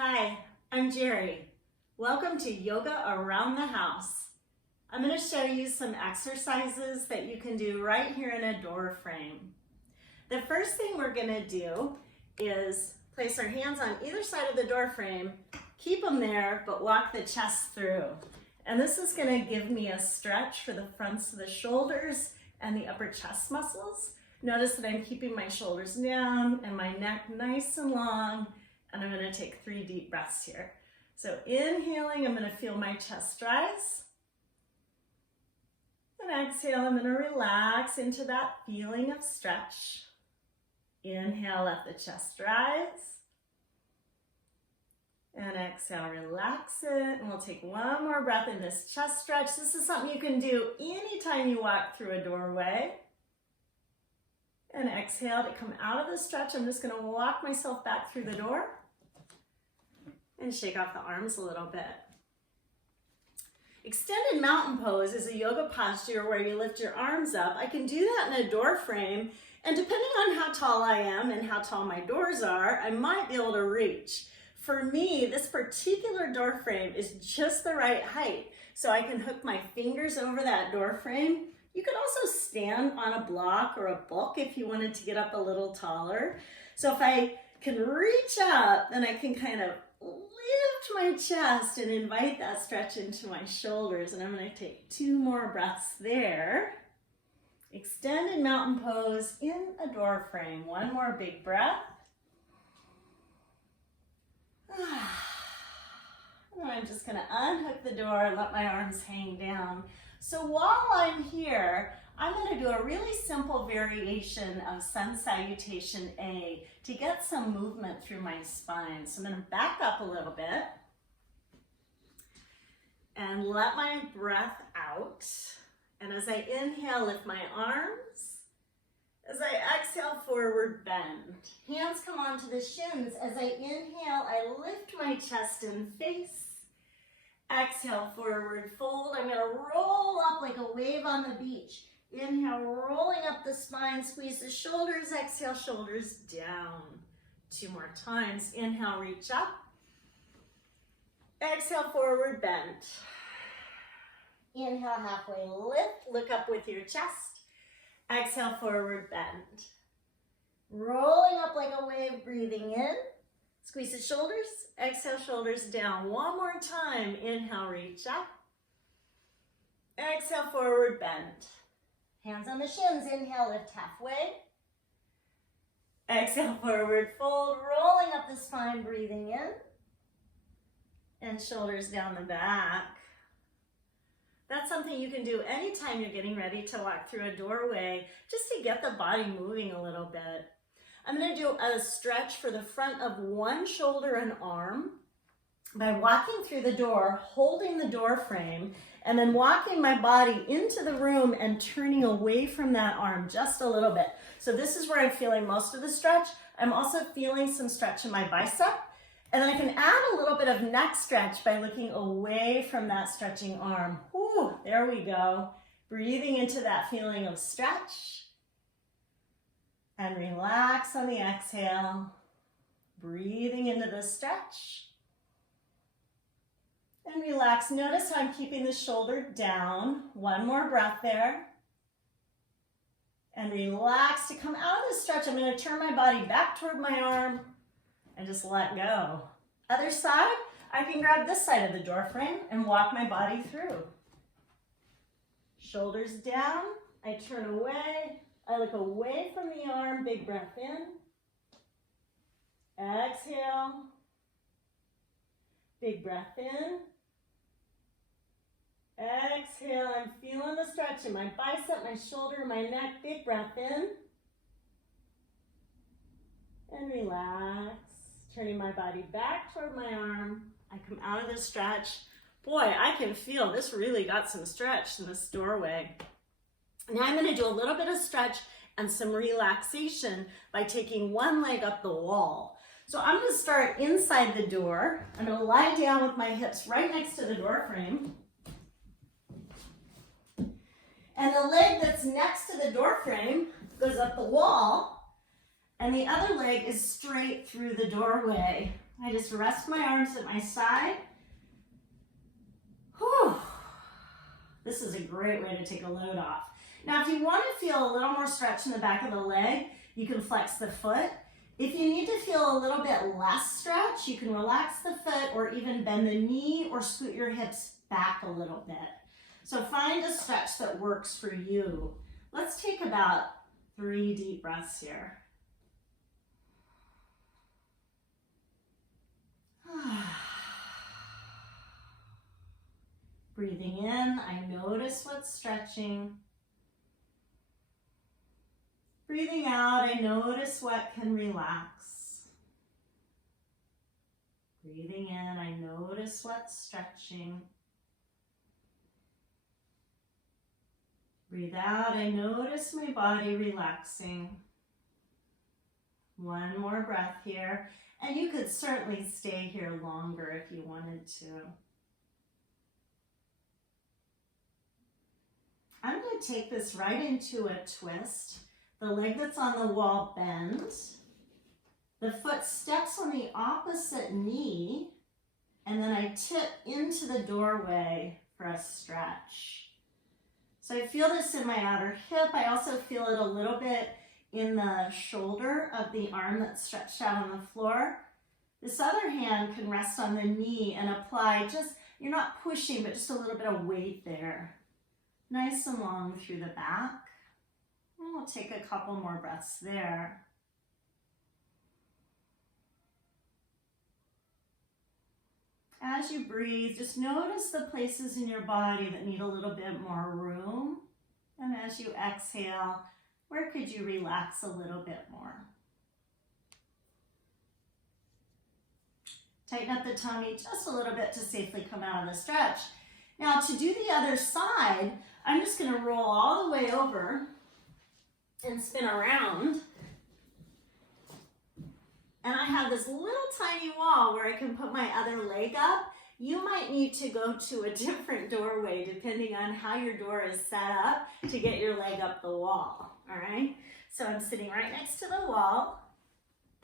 Hi, I'm Jerry. Welcome to Yoga Around the House. I'm going to show you some exercises that you can do right here in a door frame. The first thing we're going to do is place our hands on either side of the door frame, keep them there, but walk the chest through. And this is going to give me a stretch for the fronts of the shoulders and the upper chest muscles. Notice that I'm keeping my shoulders down and my neck nice and long. And I'm going to take 3 deep breaths here. So inhaling, I'm going to feel my chest rise. And exhale, I'm going to relax into that feeling of stretch. Inhale, let the chest rise. And exhale, relax it. And we'll take one more breath in this chest stretch. This is something you can do anytime you walk through a doorway. And exhale to come out of the stretch. I'm just going to walk myself back through the door and shake off the arms a little bit. Extended mountain pose is a yoga posture where you lift your arms up. I can do that in a door frame, and depending on how tall I am and how tall my doors are, I might be able to reach. For me, this particular door frame is just the right height, so I can hook my fingers over that door frame. You could also stand on a block or a book if you wanted to get up a little taller. So if I can reach up, then I can kind of lift my chest and invite that stretch into my shoulders. And I'm going to take 2 more breaths there. Extended mountain pose in a door frame. 1 more big breath. And I'm just going to unhook the door and let my arms hang down. So while I'm here, I'm going to do a really simple variation of Sun Salutation A to get some movement through my spine. So I'm going to back up a little bit and let my breath out. And as I inhale, lift my arms. As I exhale, forward bend. Hands come onto the shins. As I inhale, I lift my chest and face. Exhale, forward fold. I'm going to roll up like a wave on the beach. Inhale, rolling up the spine, squeeze the shoulders. Exhale, shoulders down. 2 more times. Inhale, reach up. Exhale, forward bend. Inhale, halfway lift. Look up with your chest. Exhale, forward bend. Rolling up like a wave, breathing in. Squeeze the shoulders. Exhale, shoulders down. 1 more time. Inhale, reach up. Exhale, forward bend. Hands on the shins. Inhale, lift halfway. Exhale, forward fold. Rolling up the spine, breathing in. And shoulders down the back. That's something you can do anytime you're getting ready to walk through a doorway, just to get the body moving a little bit. I'm going to do a stretch for the front of one shoulder and arm by walking through the door, holding the door frame, and then walking my body into the room and turning away from that arm just a little bit. So this is where I'm feeling most of the stretch. I'm also feeling some stretch in my bicep. And then I can add a little bit of neck stretch by looking away from that stretching arm. Whew, there we go. Breathing into that feeling of stretch. And relax on the exhale. Breathing into the stretch. And relax. Notice how I'm keeping the shoulder down. 1 more breath there. And relax. To come out of the stretch, I'm going to turn my body back toward my arm and just let go. Other side, I can grab this side of the door frame and walk my body through. Shoulders down. I turn away. I look away from the arm. Big breath in. Exhale. Big breath in. Exhale, I'm feeling the stretch in my bicep, my shoulder, my neck. Big breath in. And relax. Turning my body back toward my arm. I come out of this stretch. Boy, I can feel this really got some stretch in this doorway. Now I'm going to do a little bit of stretch and some relaxation by taking one leg up the wall. So I'm going to start inside the door. I'm going to lie down with my hips right next to the door frame. And the leg that's next to the door frame goes up the wall, and the other leg is straight through the doorway. I just rest my arms at my side. Whew. This is a great way to take a load off. Now, if you want to feel a little more stretch in the back of the leg, you can flex the foot. If you need to feel a little bit less stretch, you can relax the foot or even bend the knee or scoot your hips back a little bit. So find a stretch that works for you. Let's take about 3 deep breaths here. Breathing in, I notice what's stretching. Breathing out, I notice what can relax. Breathing in, I notice what's stretching. Breathe out, I notice my body relaxing. One more breath here, and you could certainly stay here longer if you wanted to. I'm going to take this right into a twist. The leg that's on the wall bends. The foot steps on the opposite knee, and then I tip into the doorway for a stretch. So I feel this in my outer hip. I also feel it a little bit in the shoulder of the arm that's stretched out on the floor. This other hand can rest on the knee and apply just, you're not pushing, but just a little bit of weight there. Nice and long through the back. And we'll take a couple more breaths there. As you breathe, just notice the places in your body that need a little bit more room. And as you exhale, where could you relax a little bit more? Tighten up the tummy just a little bit to safely come out of the stretch. Now to do the other side, I'm just going to roll all the way over and spin around. And I have this little tiny wall where I can put my other leg up. You might need to go to a different doorway depending on how your door is set up to get your leg up the wall, all right? So I'm sitting right next to the wall.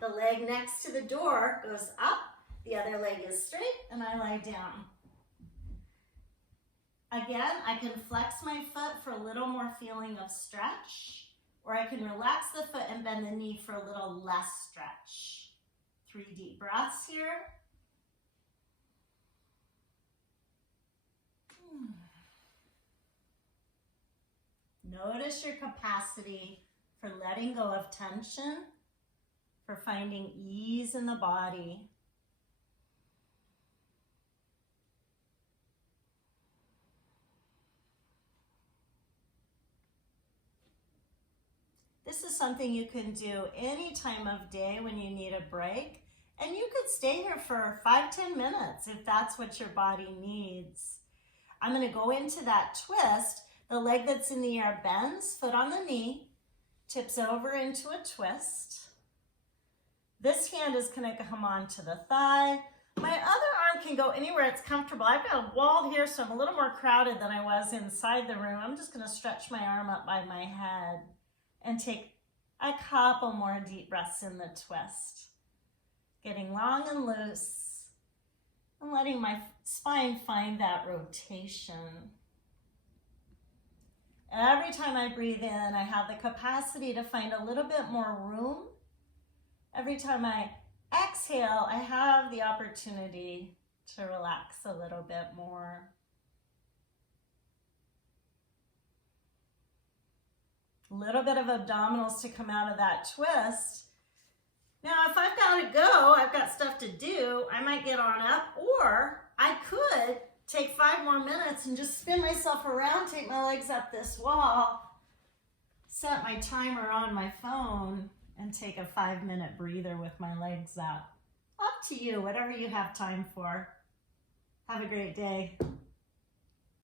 The leg next to the door goes up, the other leg is straight, and I lie down. Again, I can flex my foot for a little more feeling of stretch, or I can relax the foot and bend the knee for a little less stretch. 3 deep breaths here. Notice your capacity for letting go of tension, for finding ease in the body. This is something you can do any time of day when you need a break. And you could stay here for 5-10 minutes if that's what your body needs. I'm going to go into that twist. The leg that's in the air bends, foot on the knee, tips over into a twist. This hand is going to come onto the thigh. My other arm can go anywhere it's comfortable. I've got a wall here, so I'm a little more crowded than I was inside the room. I'm just going to stretch my arm up by my head and take a couple more deep breaths in the twist. Getting long and loose and letting my spine find that rotation. Every time I breathe in, I have the capacity to find a little bit more room. Every time I exhale, I have the opportunity to relax a little bit more. A little bit of abdominals to come out of that twist. Now, if I've got to go, I've got stuff to do, I might get on up, or I could take 5 more minutes and just spin myself around, take my legs up this wall, set my timer on my phone, and take a 5-minute breather with my legs up. Up to you, whatever you have time for. Have a great day.